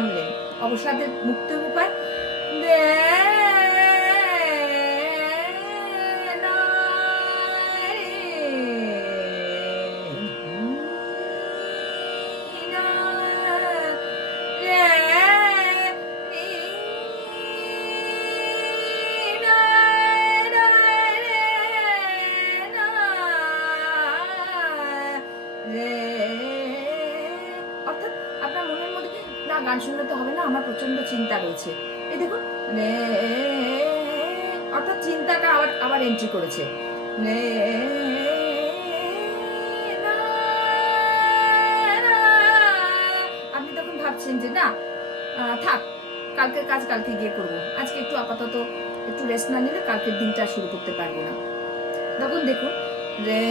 থামলেন। অবসাদের মুক্ত উপায় রে না রে না রে রি না না রে না রে। অর্থাৎ আপনার মনের মধ্যে না গান শুনলে তো হবে না, আমার প্রচন্ড চিন্তা রয়েছে, এই দেখুন রে, অর্থাৎ চিন্তাটা আবার আবার এন্ট্রি করেছে রে না না। আপনি তখন ভাবছেন যে না থাক, কালকের কাজ কালকে গিয়ে করব, আজকে একটু আপাতত একটু রেস্ট না নিলে কালকের দিনটা শুরু করতে পারবো না। তখন দেখুন রে